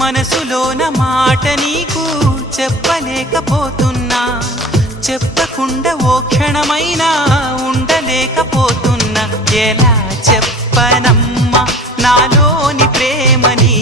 మనసులోన మాట నీకు చెప్పలేకపోతున్నా, చెప్పకుండా ఓ క్షణమైనా ఉండలేకపోతున్నా. ఎలా చెప్పనమ్మా నాలోని ప్రేమని